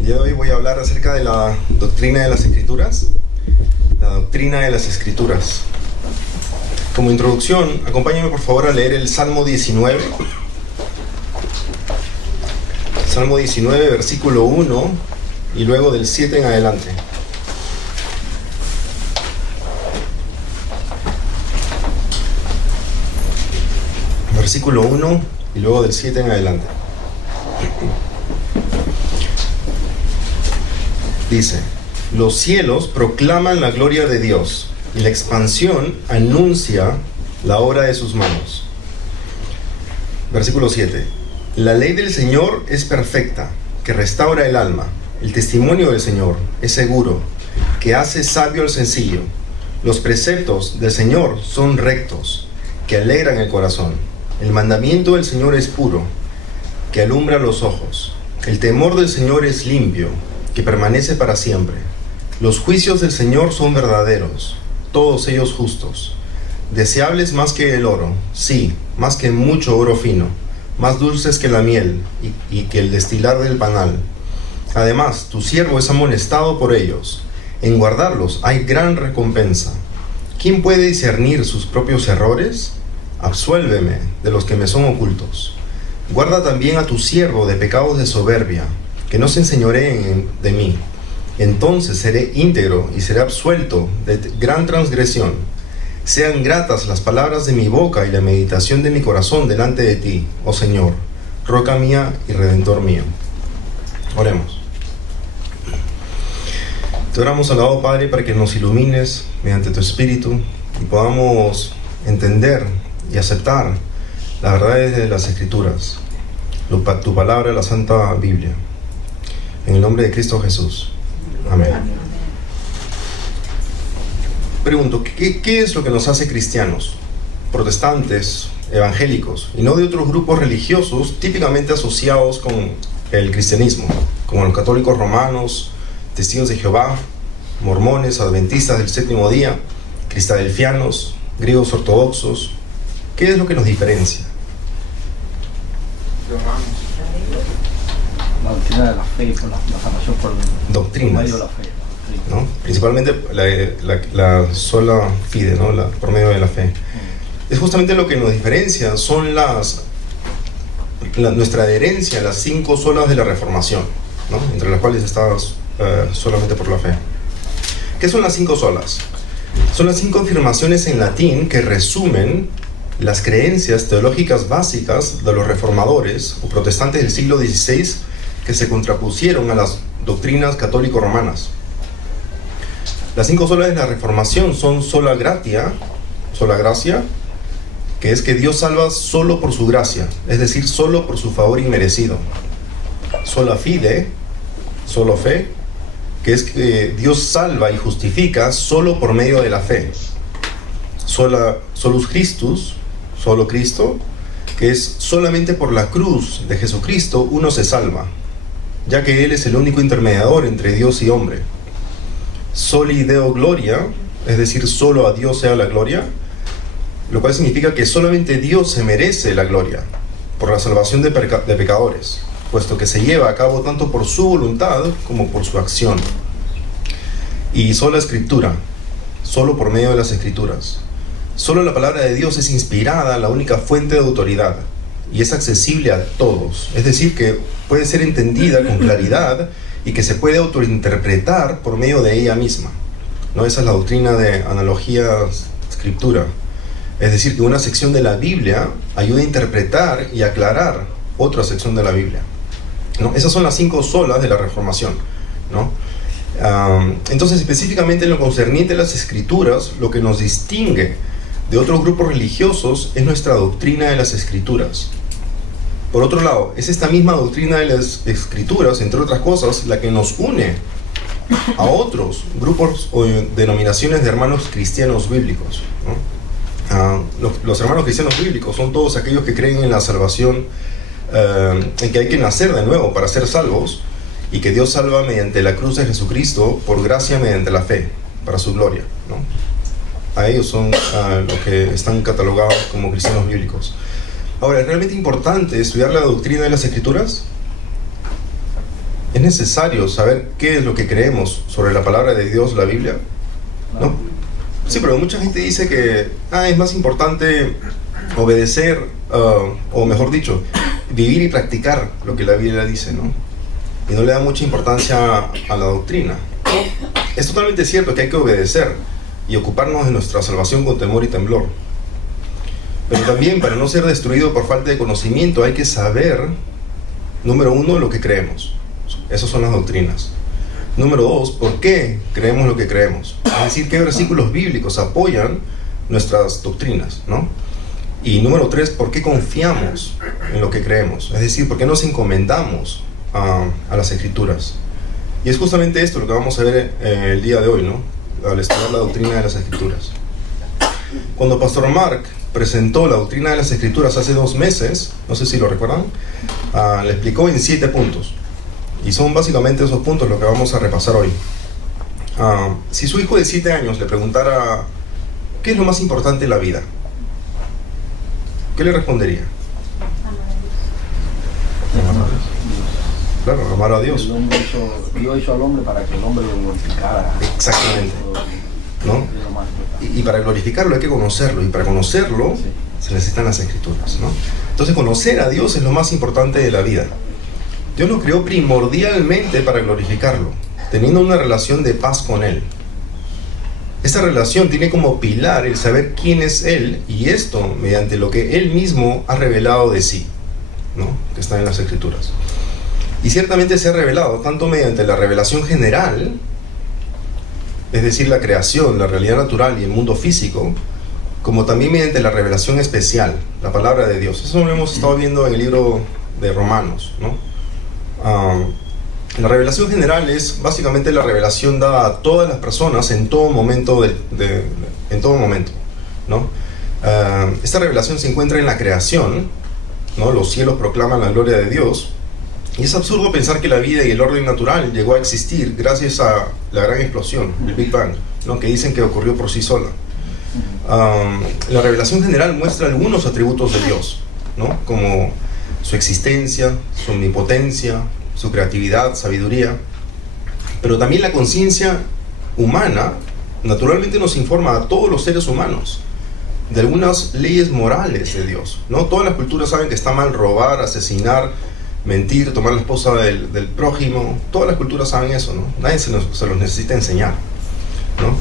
El día de hoy voy a hablar acerca de la doctrina de las Escrituras. La doctrina de las Escrituras. Como introducción, acompáñenme por favor a leer el Salmo 19. Salmo 19, versículo 1, y luego del 7 en adelante. Versículo 1 y luego del 7 en adelante. Dice: los cielos proclaman la gloria de Dios, y la expansión anuncia la obra de sus manos. Versículo 7. La ley del Señor es perfecta, que restaura el alma. El testimonio del Señor es seguro, que hace sabio al sencillo. Los preceptos del Señor son rectos, que alegran el corazón. El mandamiento del Señor es puro, que alumbra los ojos. El temor del Señor es limpio, que permanece para siempre. Los juicios del Señor son verdaderos, todos ellos justos. Deseables más que el oro, sí, más que mucho oro fino, más dulces que la miel y que el destilar del panal. Además, tu siervo es amonestado por ellos. En guardarlos hay gran recompensa. ¿Quién puede discernir sus propios errores? Absuélveme de los que me son ocultos. Guarda también a tu siervo de pecados de soberbia, que no se enseñoreen de mí. Entonces seré íntegro y seré absuelto de gran transgresión. Sean gratas las palabras de mi boca y la meditación de mi corazón delante de ti, oh Señor, roca mía y redentor mío. Oremos. Te oramos, alabado Padre, para que nos ilumines mediante tu Espíritu y podamos entender y aceptar las verdades de las Escrituras, tu palabra, la Santa Biblia. En el nombre de Cristo Jesús. Amén. Pregunto, ¿qué es lo que nos hace cristianos, protestantes, evangélicos, y no de otros grupos religiosos típicamente asociados con el cristianismo, como los católicos romanos, testigos de Jehová, mormones, adventistas del séptimo día, cristadelfianos, griegos ortodoxos? ¿Qué es lo que nos diferencia? La doctrina de la fe, por la salvación por doctrinas, medio de la fe, ¿no? Principalmente la sola fide, ¿no? Por medio de la fe. Es justamente lo que nos diferencia, son nuestra adherencia a las 5 solas de la Reformación, ¿no? Entre las cuales está solamente por la fe. ¿Qué son las 5 solas? Son las 5 afirmaciones en latín que resumen las creencias teológicas básicas de los reformadores o protestantes del siglo XVI que se contrapusieron a las doctrinas católico-romanas. Las 5 solas de la Reformación son sola gratia, que es que Dios salva solo por su gracia, es decir, solo por su favor inmerecido. Sola fide, solo fe, que es que Dios salva y justifica solo por medio de la fe. Solus Christus, solo Cristo, que es solamente por la cruz de Jesucristo uno se salva, ya que Él es el único intermediador entre Dios y hombre. Soli Deo Gloria, es decir, solo a Dios sea la gloria, lo cual significa que solamente Dios se merece la gloria por la salvación de pecadores, puesto que se lleva a cabo tanto por su voluntad como por su acción. Y sola Escritura, solo por medio de las Escrituras. Solo la palabra de Dios es inspirada, la única fuente de autoridad, y es accesible a todos, es decir, que puede ser entendida con claridad y que se puede autointerpretar por medio de ella misma, ¿no? Esa es la doctrina de analogía escritura, es decir, que una sección de la Biblia ayuda a interpretar y aclarar otra sección de la Biblia, ¿no? Esas son las 5 solas de la Reformación, ¿no? Entonces, específicamente en lo concerniente a las Escrituras, lo que nos distingue de otros grupos religiosos es nuestra doctrina de las Escrituras. Por otro lado, es esta misma doctrina de las Escrituras, entre otras cosas, la que nos une a otros grupos o denominaciones de hermanos cristianos bíblicos, ¿no? Los hermanos cristianos bíblicos son todos aquellos que creen en la salvación, en que hay que nacer de nuevo para ser salvos, y que Dios salva mediante la cruz de Jesucristo por gracia mediante la fe, para su gloria, ¿no? A ellos son los que están catalogados como cristianos bíblicos. Ahora, ¿es realmente importante estudiar la doctrina de las Escrituras? Es necesario saber qué es lo que creemos sobre la palabra de Dios, la Biblia, ¿no? Sí, pero mucha gente dice que es más importante obedecer, o mejor dicho, vivir y practicar lo que la Biblia dice, ¿no? Y no le da mucha importancia a la doctrina. Es totalmente cierto que hay que obedecer y ocuparnos de nuestra salvación con temor y temblor. Pero también, para no ser destruido por falta de conocimiento, hay que saber, número uno, lo que creemos. Esas son las doctrinas. Número dos, ¿por qué creemos lo que creemos? Es decir, qué versículos bíblicos apoyan nuestras doctrinas, ¿no? Y número tres, ¿por qué confiamos en lo que creemos? Es decir, ¿por qué nos encomendamos a las Escrituras? Y es justamente esto lo que vamos a ver el día de hoy, ¿no? Al estudiar la doctrina de las Escrituras. Cuando Pastor Mark presentó la doctrina de las Escrituras hace 2 meses, no sé si lo recuerdan, le explicó en 7 puntos. Y son básicamente esos puntos lo que vamos a repasar hoy. Si su hijo de 7 años le preguntara ¿qué es lo más importante en la vida?, ¿qué le respondería? Amar a Dios. Claro, amar a Dios. Dios hizo al hombre para que el hombre lo glorificara. Exactamente, ¿no? Y para glorificarlo hay que conocerlo, y para conocerlo se necesitan las Escrituras, ¿no? Entonces, conocer a Dios es lo más importante de la vida. Dios nos creó primordialmente para glorificarlo, teniendo una relación de paz con Él. Esta relación tiene como pilar el saber quién es Él, y esto mediante lo que Él mismo ha revelado de sí, ¿no? Que está en las Escrituras. Y ciertamente se ha revelado tanto mediante la revelación general, es decir, la creación, la realidad natural y el mundo físico, como también mediante la revelación especial, la palabra de Dios. Eso lo hemos estado viendo en el libro de Romanos, ¿no? La revelación general es básicamente la revelación dada a todas las personas en todo momento, en todo momento, ¿no? Esta revelación se encuentra en la creación, ¿no? Los cielos proclaman la gloria de Dios, y es absurdo pensar que la vida y el orden natural llegó a existir gracias a la gran explosión, el Big Bang, ¿no? Que dicen que ocurrió por sí sola. La revelación general muestra algunos atributos de Dios, ¿no? Como su existencia, su omnipotencia, su creatividad, sabiduría. Pero también la conciencia humana naturalmente nos informa a todos los seres humanos de algunas leyes morales de Dios, ¿no? Todas las culturas saben que está mal robar, asesinar, mentir, tomar la esposa del prójimo. Todas las culturas saben eso, ¿no? Nadie se los necesita enseñar, ¿no?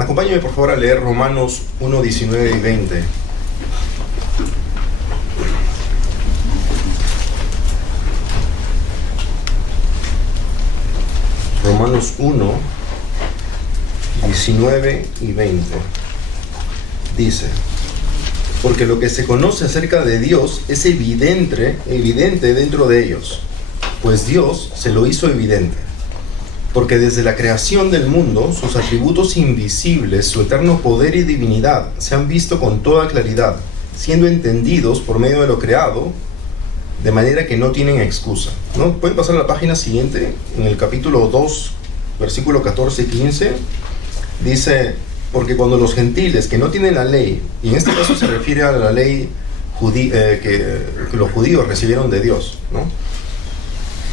Acompáñame por favor a leer Romanos 1, 19 y 20. Romanos 1, 19 y 20. Dice: porque lo que se conoce acerca de Dios es evidente dentro de ellos, pues Dios se lo hizo evidente. Porque desde la creación del mundo, sus atributos invisibles, su eterno poder y divinidad, se han visto con toda claridad, siendo entendidos por medio de lo creado, de manera que no tienen excusa, ¿no? Pueden pasar a la página siguiente, en el capítulo 2, versículo 14 y 15, dice: porque cuando los gentiles que no tienen la ley, y en este caso se refiere a la ley que los judíos recibieron de Dios, ¿no?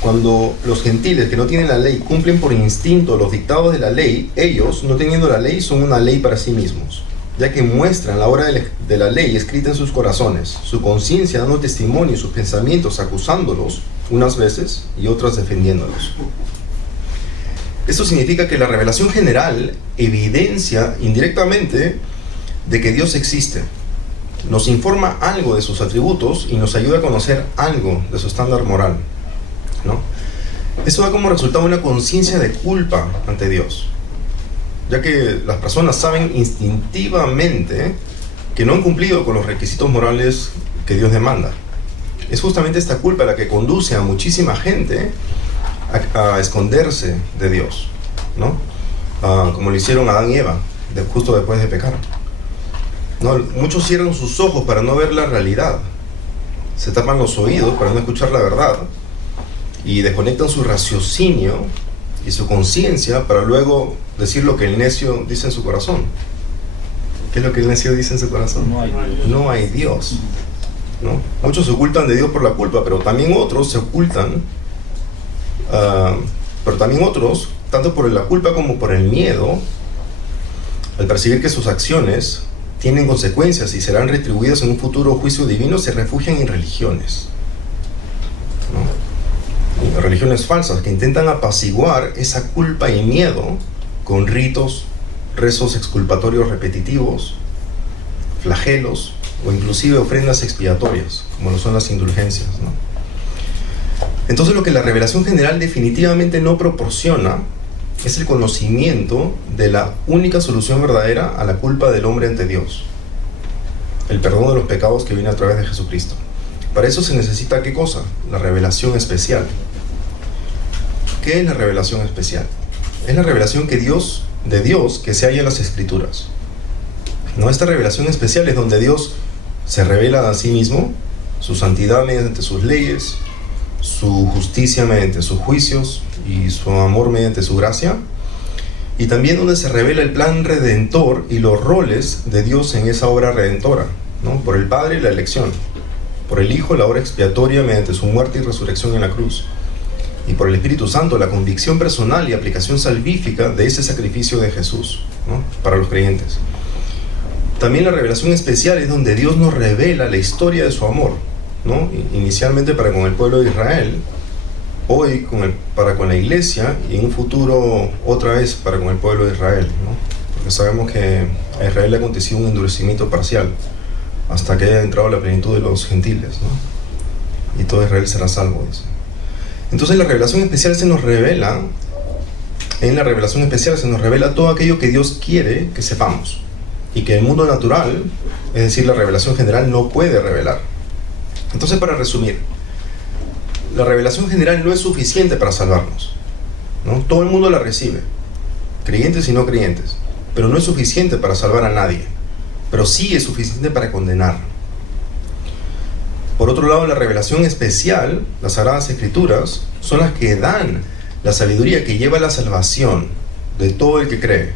Cuando los gentiles que no tienen la ley cumplen por instinto los dictados de la ley, ellos, no teniendo la ley, son una ley para sí mismos, ya que muestran la obra de la ley escrita en sus corazones, su conciencia dando testimonio y sus pensamientos acusándolos unas veces y otras defendiéndolos. Esto significa que la revelación general evidencia indirectamente de que Dios existe, nos informa algo de sus atributos y nos ayuda a conocer algo de su estándar moral, ¿no? Esto da como resultado una conciencia de culpa ante Dios, ya que las personas saben instintivamente que no han cumplido con los requisitos morales que Dios demanda. Es justamente esta culpa la que conduce a muchísima gente a esconderse de Dios, ¿no? Como lo hicieron Adán y Eva, justo después de pecar, ¿no? Muchos cierran sus ojos para no ver la realidad, se tapan los oídos para no escuchar la verdad, y desconectan su raciocinio y su conciencia para luego decir lo que el necio dice en su corazón. ¿Qué es lo que el necio dice en su corazón? No hay Dios, ¿no? Muchos se ocultan de Dios por la culpa, pero también otros se ocultan Pero también otros, tanto por la culpa como por el miedo, al percibir que sus acciones tienen consecuencias y serán retribuidas en un futuro juicio divino, se refugian en religiones, ¿no? Religiones falsas que intentan apaciguar esa culpa y miedo con ritos, rezos exculpatorios repetitivos, flagelos o inclusive ofrendas expiatorias, como lo son las indulgencias, ¿no? Entonces, lo que la revelación general definitivamente no proporciona es el conocimiento de la única solución verdadera a la culpa del hombre ante Dios, el perdón de los pecados que viene a través de Jesucristo. Para eso se necesita, ¿qué cosa? La revelación especial. ¿Qué es la revelación especial? Es la revelación de Dios que se halla en las Escrituras, ¿no? Esta revelación especial es donde Dios se revela a sí mismo, su santidad mediante sus leyes, su justicia mediante sus juicios y su amor mediante su gracia, y también donde se revela el plan redentor y los roles de Dios en esa obra redentora, ¿no? Por el Padre, la elección; por el Hijo, la obra expiatoria mediante su muerte y resurrección en la cruz; y por el Espíritu Santo, la convicción personal y aplicación salvífica de ese sacrificio de Jesús, ¿no? Para los creyentes. También la revelación especial es donde Dios nos revela la historia de su amor, ¿no? Inicialmente para con el pueblo de Israel, hoy para con la iglesia, y en un futuro otra vez para con el pueblo de Israel, ¿no? Porque sabemos que a Israel le ha acontecido un endurecimiento parcial hasta que haya entrado la plenitud de los gentiles, ¿no? Y todo Israel será salvo, dice. Entonces en la revelación especial se nos revela todo aquello que Dios quiere que sepamos y que el mundo natural, es decir, la revelación general, no puede revelar. Entonces, para resumir, la revelación general no es suficiente para salvarnos, ¿no? Todo el mundo la recibe, creyentes y no creyentes, pero no es suficiente para salvar a nadie, pero sí es suficiente para condenar. Por otro lado, la revelación especial, las Sagradas Escrituras, son las que dan la sabiduría que lleva a la salvación de todo el que cree,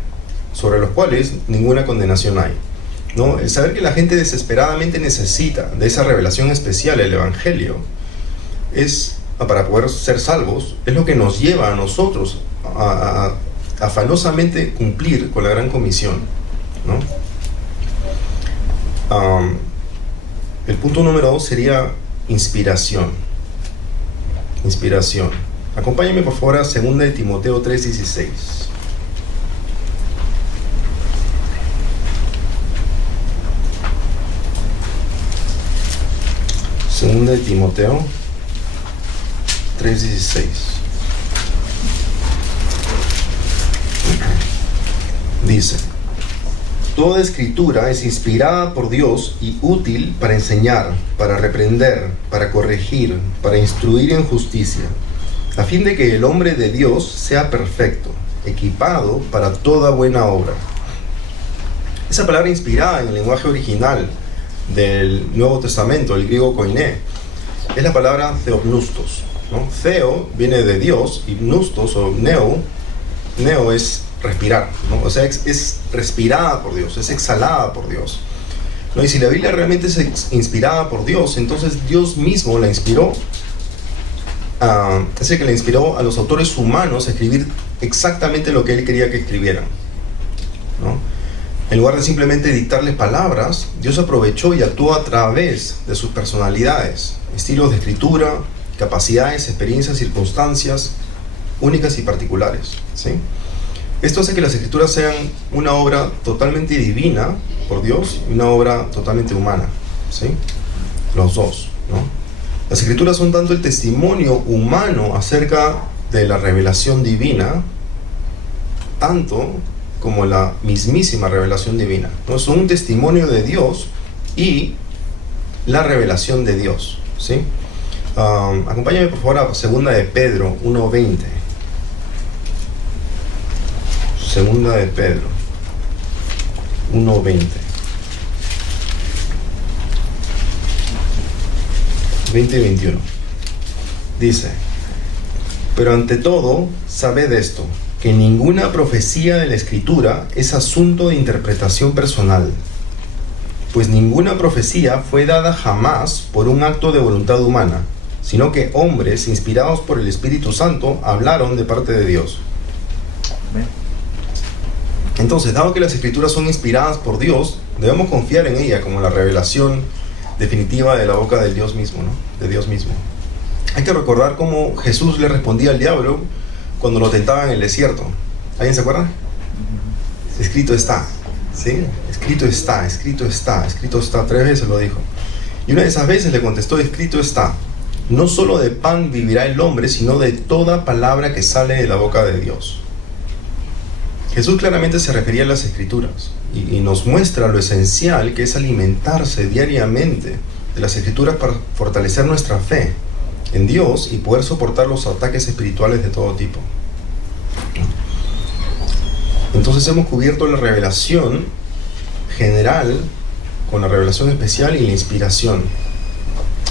sobre los cuales ninguna condenación hay, ¿no? El saber que la gente desesperadamente necesita de esa revelación especial, el Evangelio, para poder ser salvos, es lo que nos lleva a nosotros a afanosamente cumplir con la gran comisión, ¿no? El punto número 2 sería inspiración. Inspiración. Acompáñenme por favor a 2 de Timoteo 3:16. 2 de Timoteo 3:16. Dice: toda escritura es inspirada por Dios y útil para enseñar, para reprender, para corregir, para instruir en justicia, a fin de que el hombre de Dios sea perfecto, equipado para toda buena obra. Esa palabra inspirada en el lenguaje original del Nuevo Testamento, el griego koiné, es la palabra theopneustos, ¿no? Theo viene de Dios y pneustos o neo es respirar, ¿no? O sea, es respirada por Dios, es exhalada por Dios, ¿no? Y si la Biblia realmente es inspirada por Dios, entonces Dios mismo la inspiró, es el que le inspiró a los autores humanos a escribir exactamente lo que Él quería que escribieran, ¿no? En lugar de simplemente dictarles palabras, Dios aprovechó y actuó a través de sus personalidades, estilos de escritura, capacidades, experiencias, circunstancias únicas y particulares, ¿sí? Esto hace que las Escrituras sean una obra totalmente divina por Dios y una obra totalmente humana, ¿sí? Los dos, ¿no? Las Escrituras son tanto el testimonio humano acerca de la revelación divina, tanto como la mismísima revelación divina, ¿no? Son un testimonio de Dios y la revelación de Dios, ¿sí? Acompáñame por favor a 2 de Pedro 1:20. 2 de Pedro 1:20. 20 y 21. Dice: pero ante todo, sabed esto, que ninguna profecía de la Escritura es asunto de interpretación personal, pues ninguna profecía fue dada jamás por un acto de voluntad humana, sino que hombres inspirados por el Espíritu Santo hablaron de parte de Dios. Entonces, dado que las Escrituras son inspiradas por Dios, debemos confiar en ella como la revelación definitiva de la boca del Dios mismo, ¿no? De Dios mismo. Hay que recordar cómo Jesús le respondía al diablo cuando lo tentaba en el desierto. ¿Alguien se acuerda? Escrito está, ¿sí? Escrito está, escrito está, escrito está. 3 veces lo dijo. Y una de esas veces le contestó, escrito está. No solo de pan vivirá el hombre, sino de toda palabra que sale de la boca de Dios. Jesús claramente se refería a las Escrituras y nos muestra lo esencial que es alimentarse diariamente de las Escrituras para fortalecer nuestra fe en Dios y poder soportar los ataques espirituales de todo tipo. Entonces hemos cubierto la revelación general con la revelación especial y la inspiración.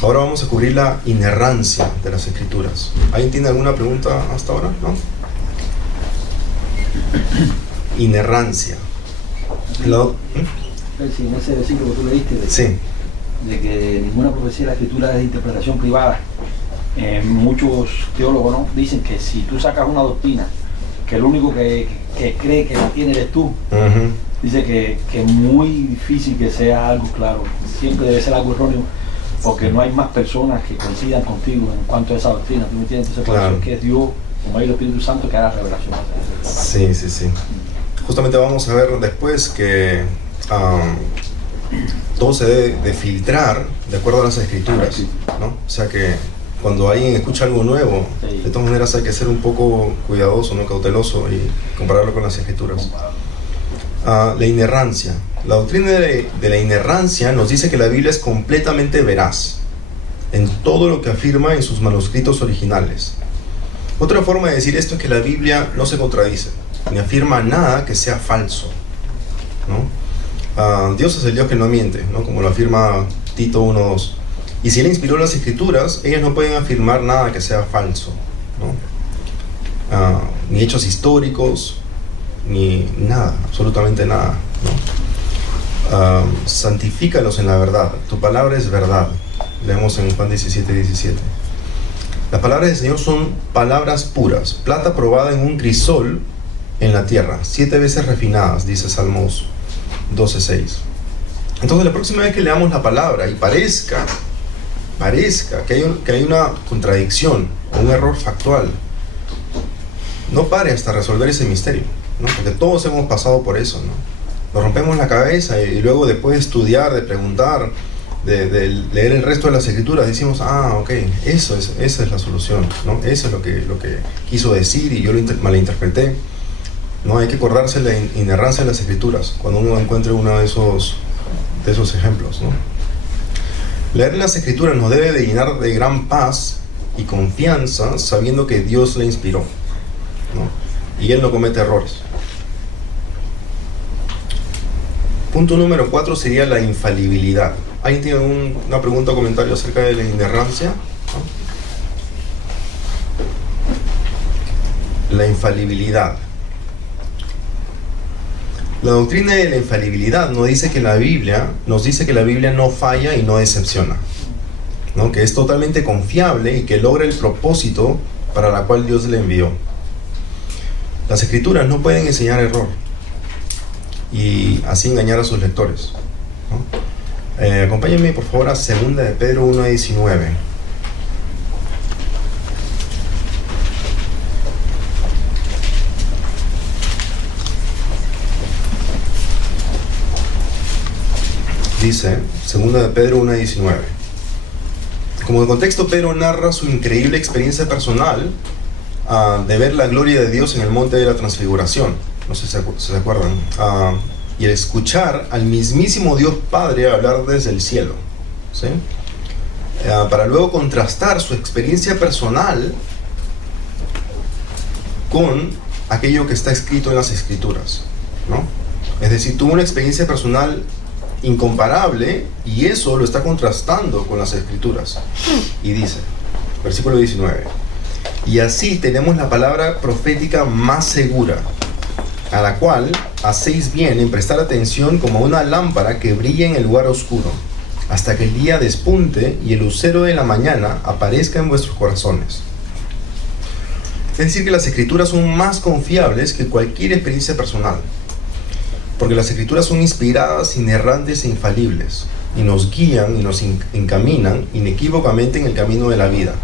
Ahora vamos a cubrir la inerrancia de las Escrituras. ¿Alguien tiene alguna pregunta hasta ahora? ¿No? Inerrancia. Sí, en ese versículo que tú leíste de que ninguna profecía de la Escritura es de interpretación privada, muchos teólogos, ¿no?, dicen que si tú sacas una doctrina que el único que cree que la tiene eres tú, dice que es muy difícil que sea algo claro, siempre debe ser algo erróneo, porque no hay más personas que coincidan contigo en cuanto a esa doctrina, ¿tú me entiendes? Entonces, por eso es que es Dios, como hay el Espíritu Santo, que haga revelación. Sí. Justamente vamos a ver después que todo se debe de filtrar de acuerdo a las Escrituras, ¿no? O sea que cuando alguien escucha algo nuevo, de todas maneras hay que ser un poco cuidadoso, ¿no?, cauteloso y compararlo con las Escrituras. La inerrancia. La doctrina de la inerrancia nos dice que la Biblia es completamente veraz en todo lo que afirma en sus manuscritos originales. Otra forma de decir esto es que la Biblia no se contradice, ni afirma nada que sea falso, ¿no? Dios es el Dios que no miente, ¿no?, como lo afirma Tito 1:2. Y si Él inspiró las Escrituras, ellas no pueden afirmar nada que sea falso, ¿no? Ni hechos históricos, ni nada, absolutamente nada, ¿no? Santifícalos en la verdad, tu palabra es verdad. Leemos en Juan 17:17. Las palabras del Señor son palabras puras, plata probada en un crisol en la tierra, 7 veces refinadas, dice Salmos 12:6. Entonces, la próxima vez que leamos la palabra y parezca que hay una contradicción o un error factual, no pare hasta resolver ese misterio, ¿no? Porque todos hemos pasado por eso, ¿no? Nos rompemos la cabeza y luego, después de estudiar, de preguntar, de leer el resto de las Escrituras, decimos, ok, esa es la solución, ¿no? Eso es lo que quiso decir y yo lo malinterpreté. No, hay que acordarse de la inerrancia de las Escrituras cuando uno encuentre uno de esos ejemplos, ¿no? Leer las Escrituras nos debe de llenar de gran paz y confianza, sabiendo que Dios la inspiró, ¿no? Y Él no comete errores. Punto número 4 sería la infalibilidad. ¿Alguien tiene una pregunta o comentario acerca de la inerrancia? ¿No? La infalibilidad. La doctrina de la infalibilidad nos dice que la Biblia no falla y no decepciona, ¿no? Que es totalmente confiable y que logra el propósito para la cual Dios le envió. Las Escrituras no pueden enseñar error y así engañar a sus lectores, ¿no? Acompáñenme por favor a 2 de Pedro 1:19. Dice 2 de Pedro 1:19. Como de contexto, Pedro narra su increíble experiencia personal de ver la gloria de Dios en el monte de la transfiguración. No sé si se acuerdan. Y el escuchar al mismísimo Dios Padre hablar desde el cielo, ¿sí? Para luego contrastar su experiencia personal con aquello que está escrito en las Escrituras, ¿no? Es decir, tuvo una experiencia personal incomparable y eso lo está contrastando con las Escrituras. Y dice, versículo 19: y así tenemos la palabra profética más segura, a la cual hacéis bien en prestar atención como una lámpara que brilla en el lugar oscuro, hasta que el día despunte y el lucero de la mañana aparezca en vuestros corazones. Es decir, que las escrituras son más confiables que cualquier experiencia personal, porque las escrituras son inspiradas, inerrantes e infalibles, y nos guían y nos encaminan inequívocamente en el camino de la vida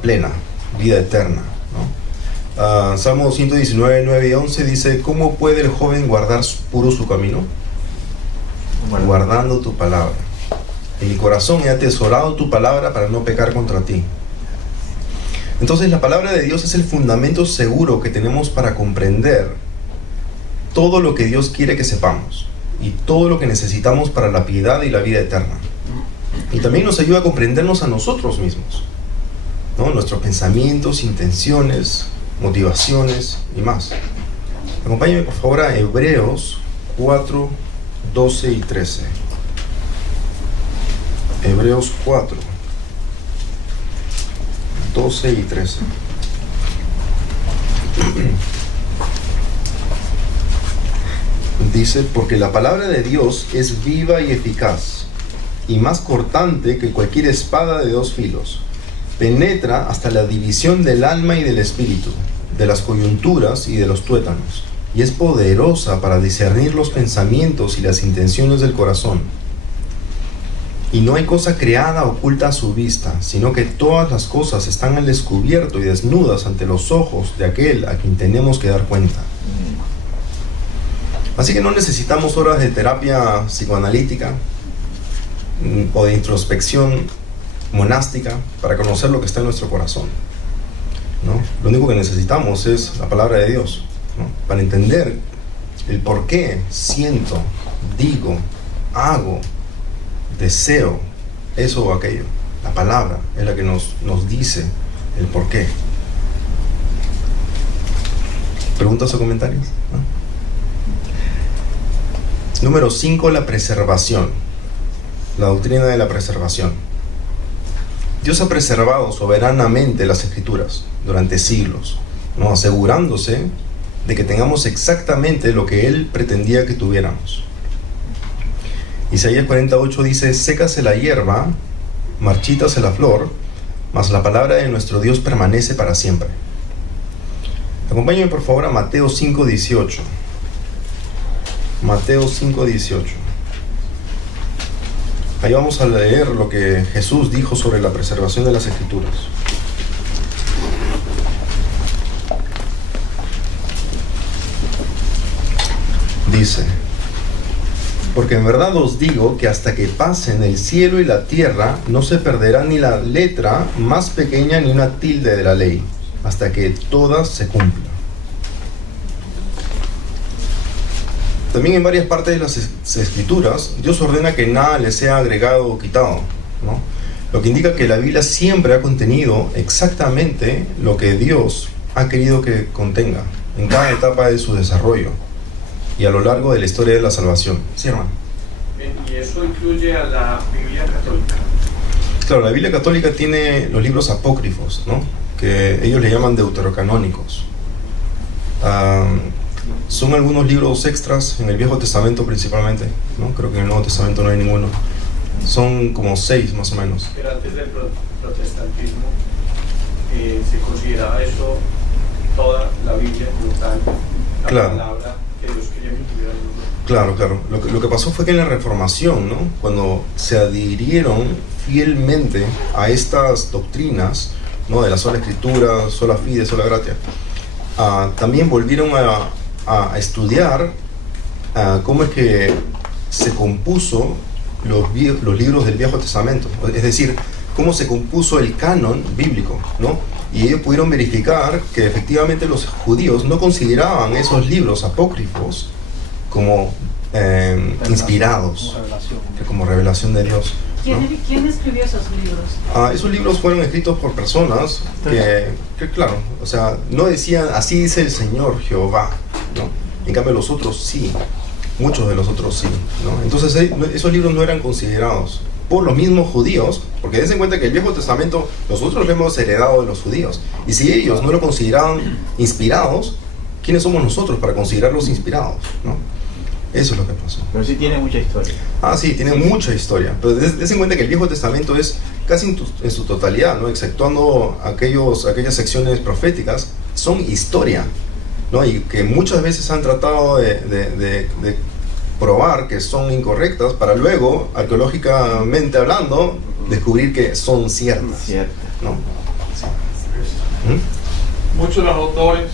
plena, vida eterna, ¿no? Salmo 119, 9 y 11 dice: ¿cómo puede el joven guardar puro su camino? Guardando tu palabra. En mi corazón he atesorado tu palabra para no pecar contra ti. Entonces la palabra de Dios es el fundamento seguro que tenemos para comprender todo lo que Dios quiere que sepamos y todo lo que necesitamos para la piedad y la vida eterna. Y también nos ayuda a comprendernos a nosotros mismos, ¿no? Nuestros pensamientos, intenciones, motivaciones y más. Acompáñame por favor a Hebreos 4, 12 y 13. Hebreos 4, 12 y 13. Dice: porque la palabra de Dios es viva y eficaz, y más cortante que cualquier espada de dos filos. Penetra hasta la división del alma y del espíritu, de las coyunturas y de los tuétanos, y es poderosa para discernir los pensamientos y las intenciones del corazón. Y no hay cosa creada oculta a su vista, sino que todas las cosas están al descubierto y desnudas ante los ojos de aquel a quien tenemos que dar cuenta. Así que no necesitamos horas de terapia psicoanalítica o de introspección monástica para conocer lo que está en nuestro corazón, ¿no? Lo único que necesitamos es la palabra de Dios, ¿no? Para entender el por qué siento, digo, hago, deseo eso o aquello. La palabra es la que nos dice el por qué. ¿Preguntas o comentarios? ¿No? Número 5, la preservación. La doctrina de la preservación. Dios ha preservado soberanamente las Escrituras durante siglos, ¿no? Asegurándose de que tengamos exactamente lo que Él pretendía que tuviéramos. Isaías 48 dice: sécase la hierba, marchítase la flor, mas la palabra de nuestro Dios permanece para siempre. Acompáñenme por favor a Mateo 5:18. Mateo 5:18. Ahí vamos a leer lo que Jesús dijo sobre la preservación de las Escrituras. Dice: porque en verdad os digo que hasta que pasen el cielo y la tierra, no se perderá ni la letra más pequeña ni una tilde de la ley, hasta que todas se cumplan. También en varias partes de las Escrituras, Dios ordena que nada le sea agregado o quitado, ¿no? Lo que indica que la Biblia siempre ha contenido exactamente lo que Dios ha querido que contenga en cada etapa de su desarrollo y a lo largo de la historia de la salvación. Sí, hermano. ¿Y eso incluye a la Biblia católica? Claro, la Biblia católica tiene los libros apócrifos, ¿no? Que ellos le llaman deuterocanónicos. Son algunos libros extras en el Viejo Testamento principalmente, ¿no? Creo que en el Nuevo Testamento no hay ninguno. Son como 6 más o menos. Pero antes del protestantismo se consideraba eso toda la Biblia como tal, la claro. Palabra que Dios quería que tuviera nosotros. Claro, claro. Lo que pasó fue que en la Reformación, ¿no? Cuando se adhirieron fielmente a estas doctrinas, ¿no? De la sola Escritura, sola fide, sola gratia, también volvieron a estudiar cómo es que se compuso los libros del Viejo Testamento, es decir, cómo se compuso el canon bíblico, ¿no? Y ellos pudieron verificar que efectivamente los judíos no consideraban esos libros apócrifos como inspirados, como revelación de Dios, ¿no? ¿Quién escribió esos libros? Esos libros fueron escritos por personas que claro, o sea, no decían así dice el Señor Jehová, ¿no? En cambio los otros sí, muchos de los otros sí, ¿no? Entonces esos libros no eran considerados por los mismos judíos, porque dense cuenta que el Viejo Testamento nosotros lo hemos heredado de los judíos, y si ellos no lo consideraban inspirados, ¿quiénes somos nosotros para considerarlos inspirados, ¿no? Eso es lo que pasó. Pero sí tiene mucha historia. Sí, tiene mucha historia. Pero des en cuenta que el Viejo Testamento es casi en su totalidad, ¿no? Exceptuando aquellas secciones proféticas, son historia, ¿no? Y que muchas veces han tratado de probar que son incorrectas para luego, arqueológicamente hablando, descubrir que son ciertas. ¿No? Sí. Muchos de los autores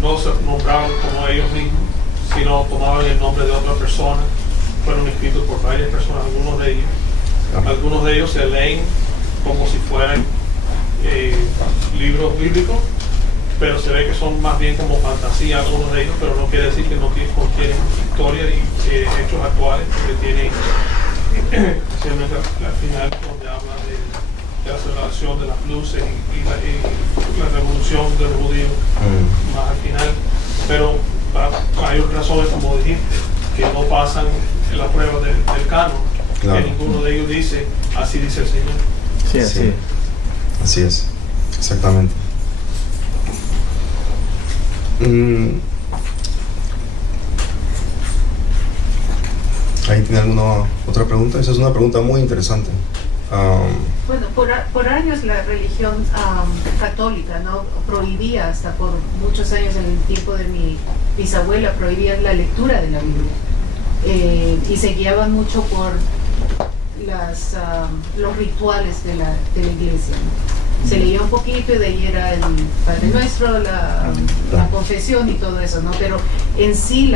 no se nombraban como ellos mismos, sino tomaban el nombre de otra persona. Fueron escritos por varias personas, algunos de ellos se leen como si fueran libros bíblicos, pero se ve que son más bien como fantasía algunos de ellos, pero no quiere decir que no contienen historia y hechos actuales, porque tienen especialmente al final donde habla de la celebración de las luces y la revolución de los judíos más al final, pero hay otras razones, como dijiste, que no pasan en la prueba del canon, que ninguno de ellos dice así dice el Señor. Así es, exactamente. ¿Ahí tiene alguna otra pregunta? Esa es una pregunta muy interesante. Bueno, por años la religión católica, ¿no?, prohibía, hasta por muchos años, en el tiempo de mi bisabuela, prohibía la lectura de la Biblia, y se guiaban mucho por los rituales de la iglesia, ¿no? Se leía un poquito y de ahí era el Padre Nuestro, la confesión y todo eso, ¿no? Pero en sí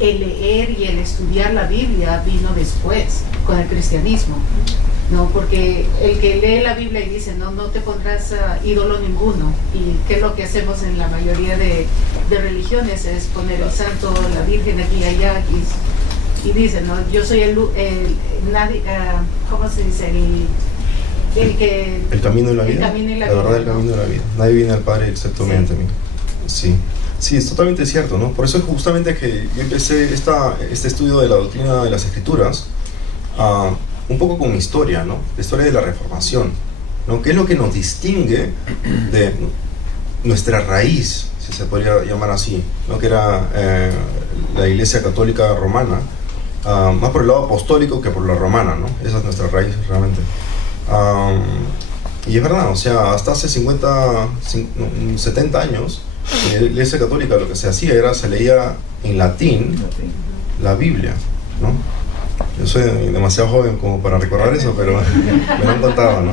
el leer y el estudiar la Biblia vino después, con el cristianismo, ¿no? Porque el que lee la Biblia y dice, no te pondrás ídolo ninguno, y que es lo que hacemos en la mayoría de religiones, es poner el santo, la Virgen aquí y allá, y dicen, ¿no? Yo soy nadie, ¿cómo se dice? El camino de la vida, la verdad, el camino de la vida. Nadie viene al Padre excepto mediante mí. Sí, es totalmente cierto, ¿no? Por eso es justamente que yo empecé este estudio de la doctrina de las Escrituras, un poco con historia, ¿no? La historia de la Reformación, ¿no? ¿Qué es lo que nos distingue de nuestra raíz, si se podría llamar así, ¿no? Que era la Iglesia Católica Romana, más por el lado apostólico que por la romana, ¿no? Esa es nuestra raíz realmente. Y es verdad, o sea, hasta hace 70 años, en la Iglesia Católica lo que se hacía era, se leía en latín la Biblia, ¿no? Yo soy demasiado joven como para recordar eso, pero me lo han contado, ¿no?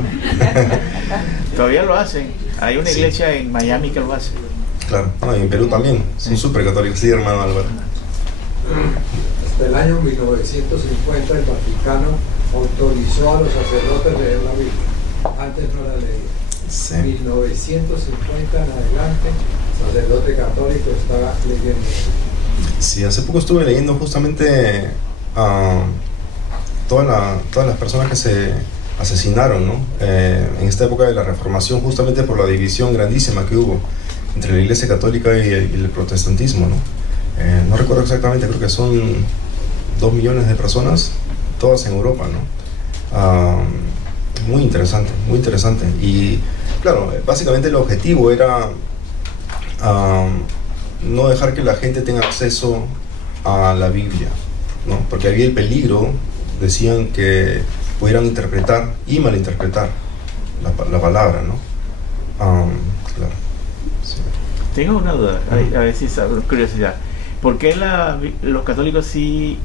Todavía lo hacen. Hay una iglesia en Miami que lo hace. Claro, y en Perú también. Son súper católicos. Sí, hermano Álvaro. Hasta el año 1950 el Vaticano autorizó a los sacerdotes a leer la Biblia. Antes no la leían. 1950 en adelante, el sacerdote católico estaba leyendo. Sí, hace poco estuve leyendo justamente todas las personas que se asesinaron, ¿no? En esta época de la Reformación, justamente por la división grandísima que hubo entre la Iglesia Católica y el protestantismo, ¿no? No recuerdo exactamente, creo que son 2 millones de personas, todas en Europa, ¿no? Muy interesante, muy interesante. Y claro, básicamente el objetivo era no dejar que la gente tenga acceso a la Biblia, ¿no? Porque había el peligro, decían, que pudieran interpretar y malinterpretar la palabra, ¿no? Claro. Sí. Tengo una duda, a ver si sabes, curiosidad. ¿Por qué los católicos sí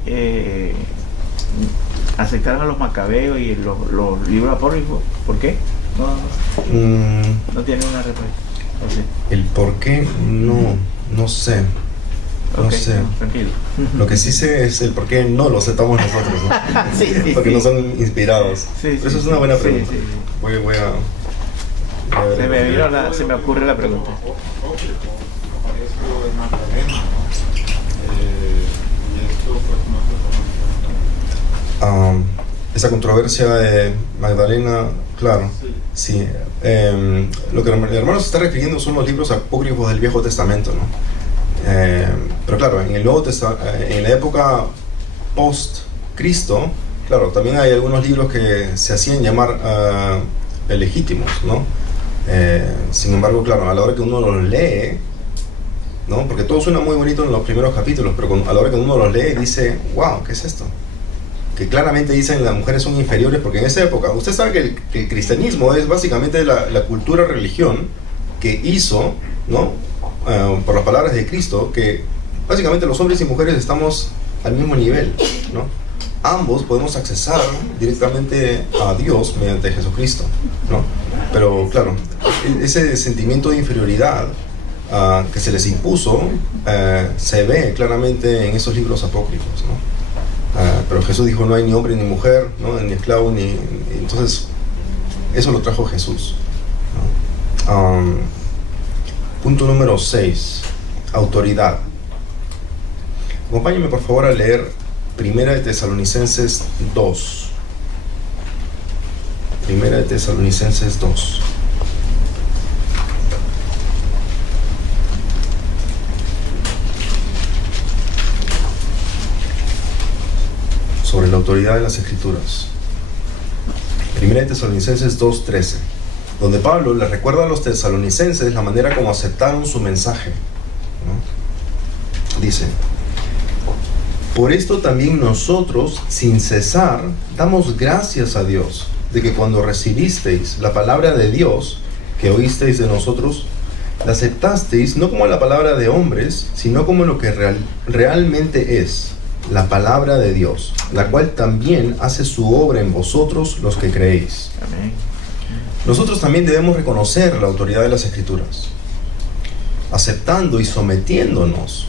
aceptaron a los macabeos y los libros apócrifos? ¿Por qué? No tiene una respuesta. No sé. El por qué no sé. No sé. No, tranquilo. Lo que sí sé es el por qué no lo aceptamos nosotros, ¿no? Sí, porque no son inspirados. Sí, eso es una buena pregunta. Sí. Voy a se me ocurre la pregunta. Esa controversia de Magdalena, claro, sí. Lo que el hermano se está refiriendo son los libros apócrifos del Viejo Testamento, ¿no? Pero claro, en el Nuevo en la época post-Cristo, claro, también hay algunos libros que se hacían llamar legítimos, ¿no? Sin embargo, claro, a la hora que uno los lee, ¿no? Porque todo suena muy bonito en los primeros capítulos, pero a la hora que uno los lee dice, wow, ¿qué es esto? Que claramente dicen las mujeres son inferiores, porque en esa época, usted sabe que el cristianismo es básicamente la cultura religión que hizo, ¿no? Por las palabras de Cristo, que básicamente los hombres y mujeres estamos al mismo nivel, ¿no? Ambos podemos accesar directamente a Dios mediante Jesucristo, ¿no? Pero claro, ese sentimiento de inferioridad que se les impuso se ve claramente en esos libros apócrifos, ¿no? Pero Jesús dijo, no hay ni hombre ni mujer, ¿no? Ni esclavo, entonces eso lo trajo Jesús, ¿no? Punto número 6, autoridad. Acompáñenme por favor a leer Primera de Tesalonicenses 2. Primera de Tesalonicenses 2. Sobre la autoridad de las Escrituras. Primera de Tesalonicenses 2:13, donde Pablo le recuerda a los tesalonicenses la manera como aceptaron su mensaje, ¿no? Dice: por esto también nosotros, sin cesar, damos gracias a Dios, de que cuando recibisteis la palabra de Dios, que oísteis de nosotros, la aceptasteis no como la palabra de hombres, sino como lo que realmente es, la palabra de Dios, la cual también hace su obra en vosotros los que creéis. Amén. Nosotros también debemos reconocer la autoridad de las Escrituras, aceptando y sometiéndonos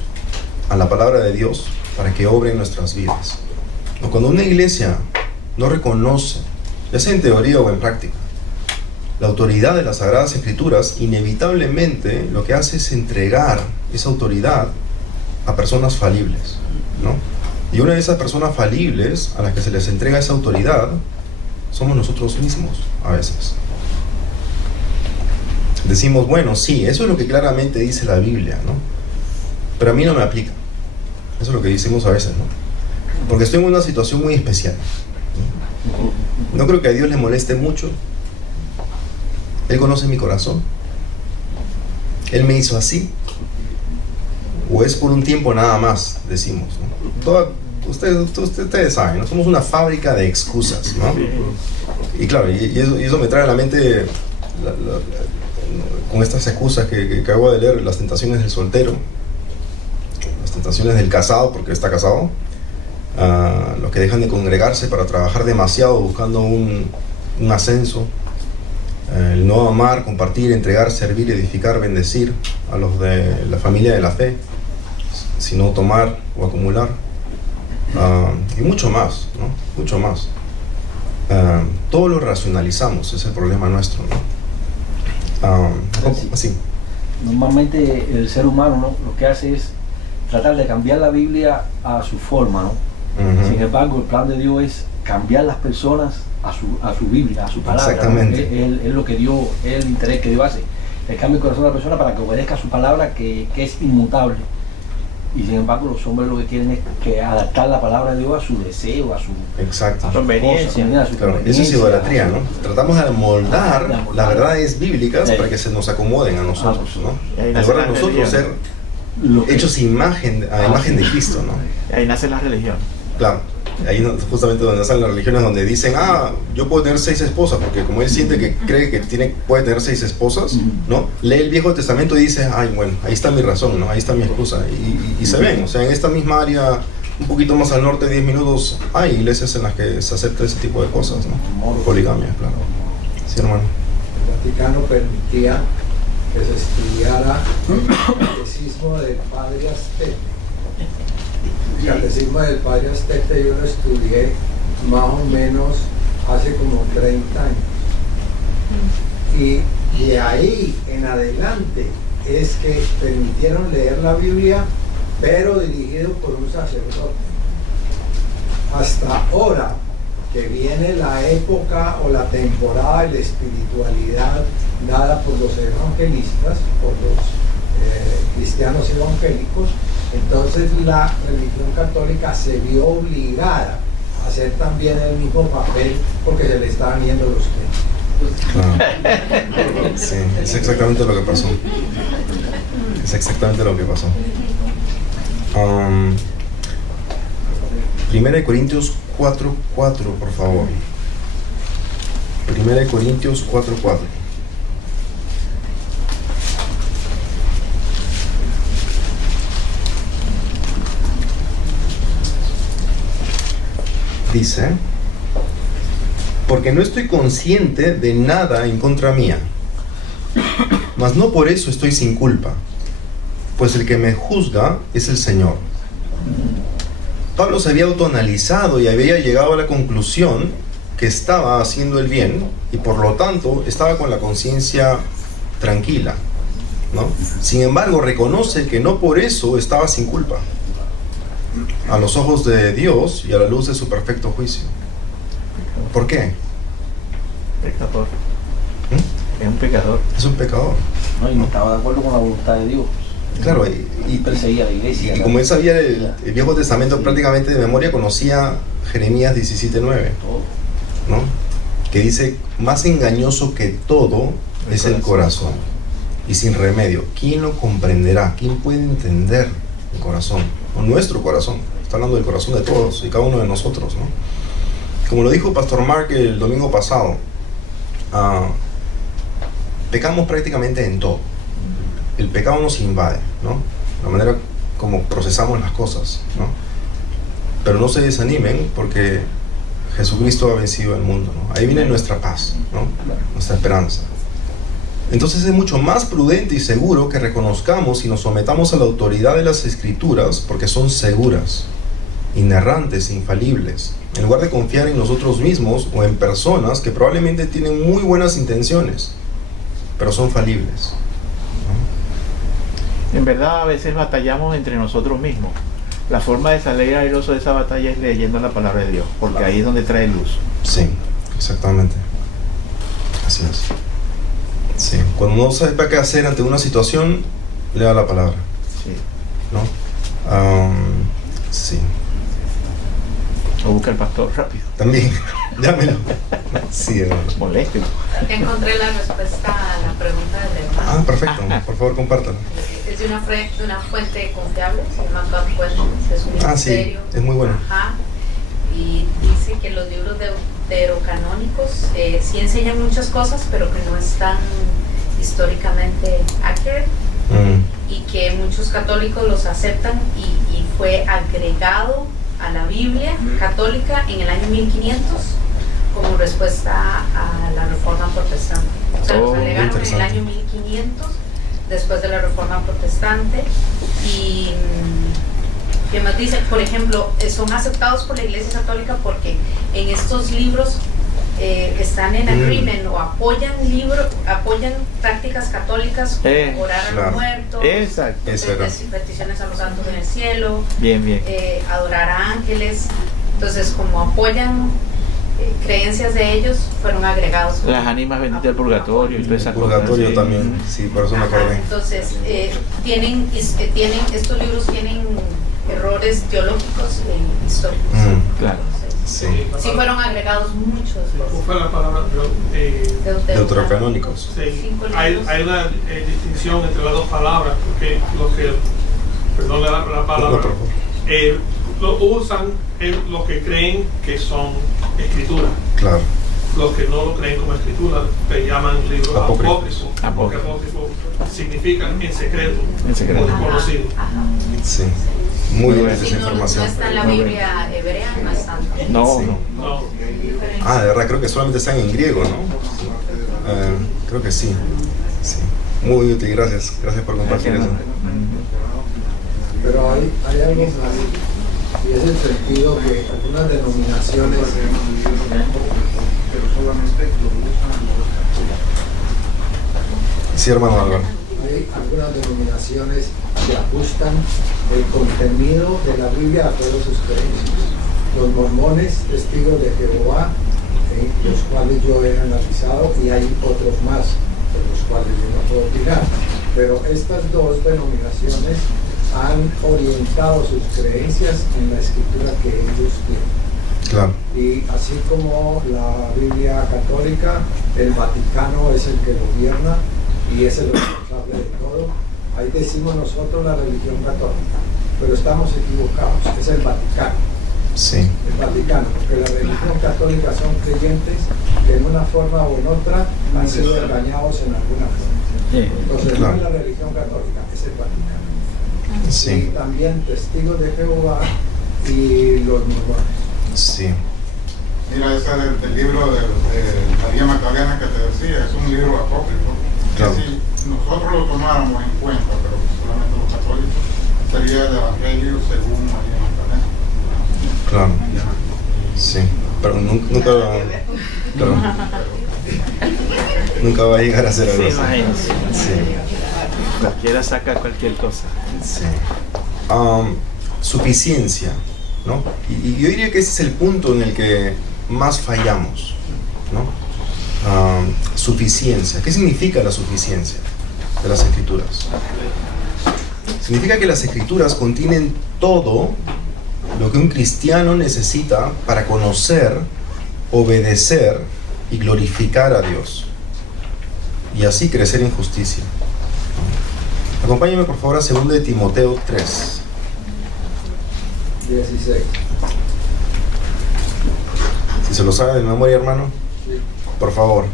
a la palabra de Dios para que obre en nuestras vidas. Cuando una iglesia no reconoce, ya sea en teoría o en práctica, la autoridad de las Sagradas Escrituras, inevitablemente lo que hace es entregar esa autoridad a personas falibles, ¿no? Y una de esas personas falibles a las que se les entrega esa autoridad somos nosotros mismos a veces. Decimos, bueno, sí, eso es lo que claramente dice la Biblia, ¿no? Pero a mí no me aplica. Eso es lo que decimos a veces, ¿no? Porque estoy en una situación muy especial. No creo que a Dios le moleste mucho. Él conoce mi corazón. Él me hizo así. O es por un tiempo nada más, decimos, ¿no? Ustedes saben, ¿no? Somos una fábrica de excusas, ¿no? Y claro, y eso me trae a la mente con estas excusas que acabo de leer, las tentaciones del soltero, las tentaciones del casado porque está casado, los que dejan de congregarse para trabajar demasiado buscando un ascenso, el no amar, compartir, entregar, servir, edificar, bendecir a los de la familia de la fe, sino tomar o acumular, y mucho más, ¿no? Mucho más. Todo lo racionalizamos, es el problema nuestro, ¿no? Así. Normalmente el ser humano, ¿no?, lo que hace es tratar de cambiar la Biblia a su forma, ¿no? Sin embargo, el plan de Dios es cambiar las personas a su Biblia, a su palabra. Exactamente. ¿No? Es lo que Dios, es el interés que Dios hace. El cambio el corazón de la persona para que obedezca a su palabra, que es inmutable. Y sin embargo, los hombres lo que quieren es que adaptar la palabra de Dios a su deseo, a su conveniencia. Claro, eso es idolatría, ¿no? Tratamos de moldar las verdades bíblicas para que se nos acomoden a nosotros, ¿no? En lugar de nosotros ser hechos a imagen de Cristo, ¿no? Y ahí nace la religión. Claro, ahí justamente donde nacen las religiones, donde dicen, yo puedo tener 6 esposas, porque como él siente que cree que puede tener 6 esposas, ¿no? Lee el Viejo Testamento y dice, bueno, ahí está mi razón, ¿no? Ahí está mi excusa. Y se ven, o sea, en esta misma área, un poquito más al norte, 10 minutos, hay iglesias en las que se acepta ese tipo de cosas, ¿no? Poligamia, claro. Sí, hermano. El Vaticano permitía que se estudiara el catecismo del Padre Astete. El catecismo del Padre Astete yo lo estudié más o menos hace como 30 años. Y de ahí en adelante es que permitieron leer la Biblia, pero dirigido por un sacerdote. Hasta ahora que viene la época o la temporada de la espiritualidad dada por los evangelistas, por los cristianos evangélicos, entonces la religión católica se vio obligada a hacer también el mismo papel porque se le estaban yendo los textos. Claro. Sí, es exactamente lo que pasó. Es exactamente lo que pasó. 1 Corintios 4:4, por favor. 1 Corintios 4:4. Dice: porque no estoy consciente de nada en contra mía, mas no por eso estoy sin culpa, pues el que me juzga es el Señor. Pablo se había autoanalizado y había llegado a la conclusión que estaba haciendo el bien y por lo tanto estaba con la conciencia tranquila, ¿no? Sin embargo, reconoce que no por eso estaba sin culpa a los ojos de Dios y a la luz de su perfecto juicio. ¿Por qué? Pecador. Es un pecador. Es un pecador. No, y no estaba de acuerdo con la voluntad de Dios. Claro, y perseguía a la iglesia. Y como él sabía el Viejo Testamento prácticamente de memoria, conocía Jeremías 17:9, ¿no? Que dice: más engañoso que todo es el corazón, y sin remedio, ¿quién lo comprenderá? ¿Quién puede entender el corazón? O nuestro corazón. Está hablando del corazón de todos y cada uno de nosotros, ¿no? Como lo dijo Pastor Mark el domingo pasado, pecamos prácticamente en todo. El pecado nos invade, ¿no? La manera como procesamos las cosas, ¿no? Pero no se desanimen porque Jesucristo ha vencido el mundo, ¿no? Ahí viene nuestra paz, ¿no? Nuestra esperanza. Entonces es mucho más prudente y seguro que reconozcamos y nos sometamos a la autoridad de las Escrituras, porque son seguras, inerrantes, infalibles, en lugar de confiar en nosotros mismos o en personas que probablemente tienen muy buenas intenciones, pero son falibles. En verdad, a veces batallamos entre nosotros mismos. La forma de salir airoso de esa batalla es leyendo la palabra de Dios, porque ahí es donde trae luz. Sí, exactamente. Así es. Sí. Cuando no sepa qué hacer ante una situación, lea la palabra. Sí. ¿No? Sí. O busca al pastor rápido. También, llámelo. Sí, hermano. Moléstelo. Encontré la respuesta a la pregunta del hermano. Ah, perfecto. Por favor, compártalo. Es de una fuente confiable, se llama God Questions, es un ministerio. Sí, es muy bueno. Ajá. Y dice que los libros deuterocanónicos sí enseñan muchas cosas, pero que no están históricamente accurate. Y que muchos católicos los aceptan y fue agregado a la Biblia católica en el año 1500 como respuesta a la Reforma Protestante. O sea, los agregaron en el año 1500 después de la Reforma Protestante. Y ¿qué más dice? Por ejemplo, son aceptados por la Iglesia Católica porque en estos libros están en agreement o apoyan prácticas católicas como orar a los muertos, peticiones a los santos en el cielo, adorar a ángeles. Entonces, como apoyan creencias de ellos, fueron agregados. Las ánimas benditas del purgatorio y todas esas cosas. Purgatorio también, sí, por eso me acordé. Entonces, estos libros tienen errores teológicos e históricos. Claro. Sí. Sí fueron agregados muchos. ¿Cómo fue la palabra? Deuterocanónicos. Sí. Hay una distinción entre las dos palabras, porque los que, perdón la palabra, lo usan en los que creen que son escritura. Claro. Los que no lo creen como escritura te llaman libros apócrifos. Porque apócrifo significa en secreto. O desconocido. Sí. Muy buena esa información. No está en la Biblia hebrea, no está. No. De verdad, creo que solamente están en griego, ¿no? Creo que sí. Muy útil, gracias. Gracias por compartir eso. Pero hay algo más, y es el sentido que algunas denominaciones, pero solamente lo usan los católicos. Sí, hermano Álvaro. Hay algunas denominaciones que ajustan el contenido de la Biblia a todos sus creencias. Los mormones, testigos de Jehová, los cuales yo he analizado, y hay otros más de los cuales yo no puedo opinar. Pero estas dos denominaciones han orientado sus creencias en la escritura que ellos tienen. Claro. Y así como la Biblia católica, el Vaticano es el que gobierna y es el responsable de todo. Ahí decimos nosotros la religión católica, pero estamos equivocados, es el Vaticano. Sí. El Vaticano, porque la religión católica son creyentes que en una forma o en otra han sido engañados en alguna forma. Entonces no es la religión católica, es el Vaticano. Sí. Y también testigos de Jehová y los mormones. Sí. Mira, ese del libro de María Magdalena que te decía, es un libro apócrifo. Claro. Que si nosotros lo tomáramos en cuenta, pero solamente los católicos, sería el Evangelio según María Magdalena. Claro. Sí. Pero nunca va a llegar a ser algo así. Imagínense. Sí. Cualquiera saca cualquier cosa. Sí. Suficiencia, ¿no? Y yo diría que ese es el punto en el que más fallamos, ¿no? Suficiencia. ¿Qué significa la suficiencia de las Escrituras? Significa que las Escrituras contienen todo lo que un cristiano necesita para conocer, obedecer y glorificar a Dios, y así crecer en justicia. Acompáñame por favor a 2 de Timoteo 3. 16. Si se lo sabe de memoria, hermano, Sí. por favor.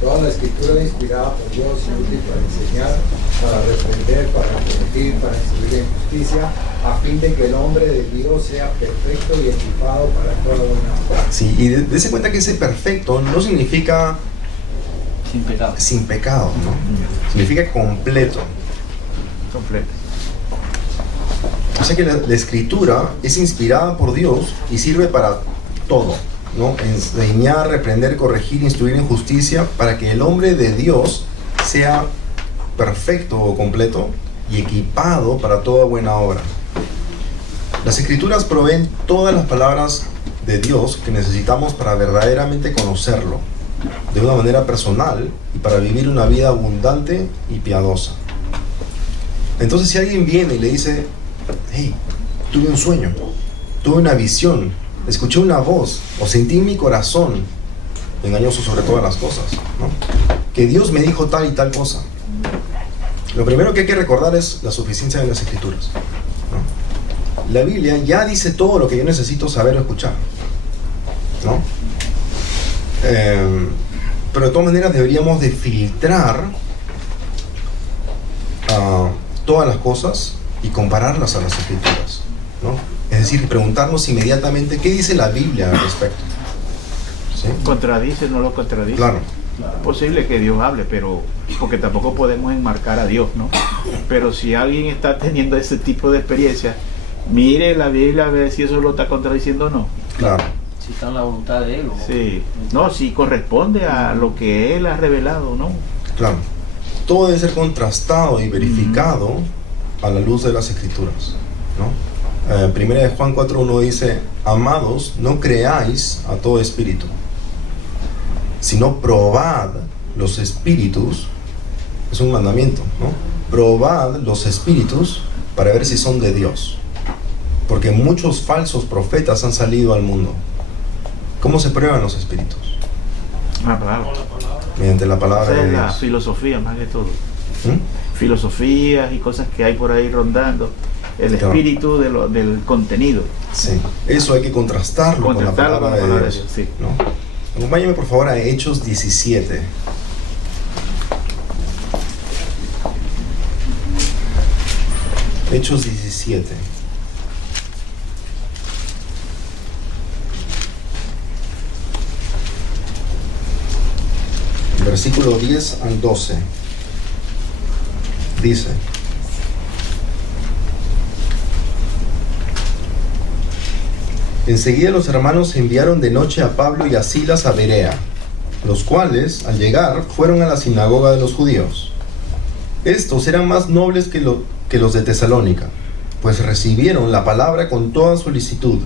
Toda la escritura es inspirada por Dios y útil para enseñar, para reprender, para corregir, para instruir en justicia, a fin de que el hombre de Dios sea perfecto y equipado para toda buena obra. Sí, y dése cuenta que ese perfecto no significa Sin pecado. sin pecado, ¿no? Significa completo. Completo. O sea que la escritura es inspirada por Dios y sirve para todo, ¿no? Enseñar, reprender, corregir, instruir en justicia, para que el hombre de Dios sea perfecto o completo y equipado para toda buena obra. Las Escrituras proveen todas las palabras de Dios que necesitamos para verdaderamente conocerlo de una manera personal y para vivir una vida abundante y piadosa. Entonces, si alguien viene y le dice: hey, tuve un sueño, tuve una visión, escuché una voz o sentí en mi corazón, engañoso sobre todas las cosas, ¿no?, que Dios me dijo tal y tal cosa, lo primero que hay que recordar es la suficiencia de las Escrituras, ¿no? La Biblia ya dice todo lo que yo necesito saber o escuchar, ¿no? Pero de todas maneras deberíamos de filtrar todas las cosas y compararlas a las Escrituras, ¿no? Es decir, preguntarnos inmediatamente qué dice la Biblia al respecto. ¿Sí? ¿Contradice o no lo contradice? Claro. Es posible que Dios hable, pero porque tampoco podemos enmarcar a Dios, ¿no? Pero si alguien está teniendo ese tipo de experiencia, mire la Biblia a ver si eso lo está contradiciendo o no. Claro. Si está en la voluntad de Él. Sí. No, si corresponde a lo que Él ha revelado, ¿no? Claro. Todo debe ser contrastado y verificado a la luz de las Escrituras, ¿no? Primera de Juan 4:1 dice: amados, no creáis a todo espíritu, sino probad los espíritus. Es un mandamiento, ¿no? Probad los espíritus para ver si son de Dios, porque muchos falsos profetas han salido al mundo. ¿Cómo se prueban los espíritus? Claro. Mediante la palabra de La Dios. filosofía más que todo. ¿Mm? Filosofías y cosas que hay por ahí rondando. El Claro. espíritu del contenido. Sí, eso hay que contrastarlo con la palabra de Dios, sí. ¿no? Acompáñame por favor a Hechos 17. Hechos 17. Versículo 10 al 12. Dice: enseguida los hermanos enviaron de noche a Pablo y a Silas a Berea, los cuales, al llegar, fueron a la sinagoga de los judíos. Estos eran más nobles que los de Tesalónica, pues recibieron la palabra con toda solicitud,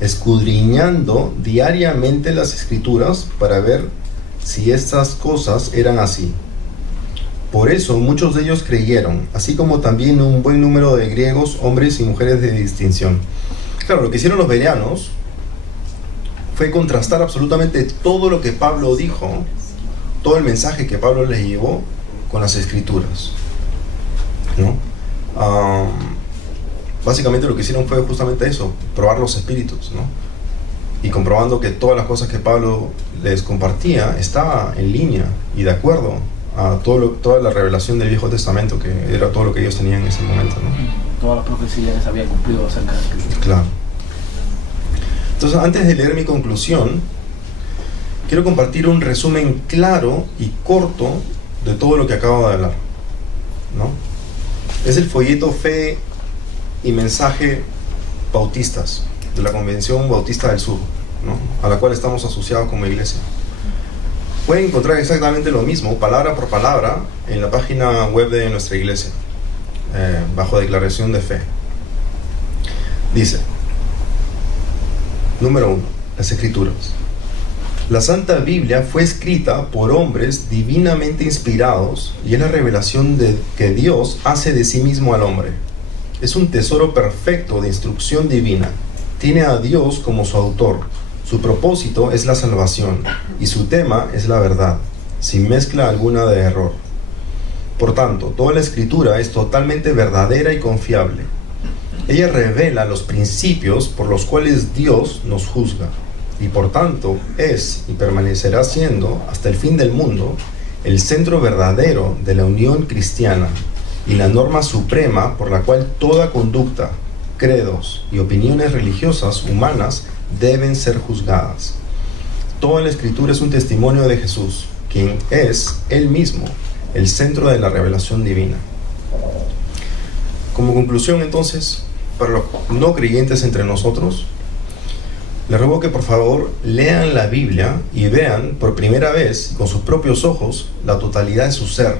escudriñando diariamente las Escrituras para ver si estas cosas eran así. Por eso muchos de ellos creyeron, así como también un buen número de griegos, hombres y mujeres de distinción. Claro, lo que hicieron los bereanos fue contrastar absolutamente todo lo que Pablo dijo, todo el mensaje que Pablo les llevó con las Escrituras. ¿no? Básicamente lo que hicieron fue justamente eso, probar los espíritus, ¿no? Y comprobando que todas las cosas que Pablo les compartía estaba en línea y de acuerdo a toda la revelación del Viejo Testamento, que era todo lo que ellos tenían en ese momento, ¿no? Todas las profecías se habían cumplido acerca de Cristo. Claro. Entonces, antes de leer mi conclusión, quiero compartir un resumen claro y corto de todo lo que acabo de hablar, ¿no? Es el folleto Fe y Mensaje Bautistas de la Convención Bautista del Sur, ¿no? A la cual estamos asociados como iglesia. Pueden encontrar exactamente lo mismo, palabra por palabra, en la página web de nuestra iglesia, bajo declaración de fe. Dice, número 1, las Escrituras. La Santa Biblia fue escrita por hombres divinamente inspirados y es la revelación que Dios hace de sí mismo al hombre. Es un tesoro perfecto de instrucción divina. Tiene a Dios como su autor. Su propósito es la salvación y su tema es la verdad, sin mezcla alguna de error. Por tanto, toda la Escritura es totalmente verdadera y confiable. Ella revela los principios por los cuales Dios nos juzga y por tanto es y permanecerá siendo hasta el fin del mundo el centro verdadero de la unión cristiana y la norma suprema por la cual toda conducta, credos y opiniones religiosas humanas deben ser juzgadas. Toda la Escritura es un testimonio de Jesús, quien es Él mismo el centro de la revelación divina. Como conclusión, entonces, para los no creyentes entre nosotros, les ruego que por favor lean la Biblia y vean por primera vez con sus propios ojos la totalidad de su ser,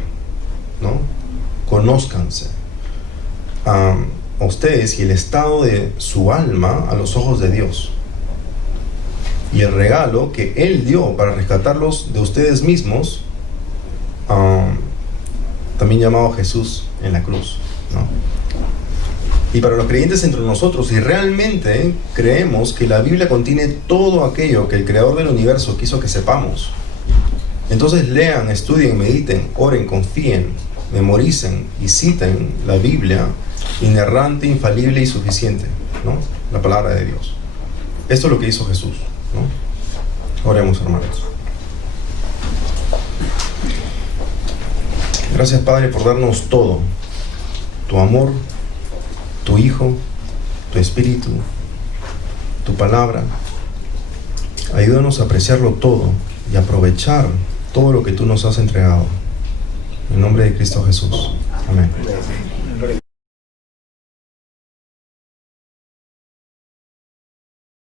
¿no? Conózcanse a ustedes y el estado de su alma a los ojos de Dios y el regalo que Él dio para rescatarlos de ustedes mismos, también llamado Jesús en la cruz, ¿no? Y para los creyentes entre nosotros, si realmente creemos que la Biblia contiene todo aquello que el Creador del universo quiso que sepamos, entonces lean, estudien, mediten, oren, confíen, memoricen y citen la Biblia inerrante, infalible y suficiente, ¿no? La palabra de Dios. Esto es lo que hizo Jesús, ¿no? Oremos, hermanos. Gracias, Padre, por darnos todo: tu amor, tu Hijo, tu Espíritu, tu palabra. Ayúdanos a apreciarlo todo y aprovechar todo lo que tú nos has entregado. En nombre de Cristo Jesús. Amén.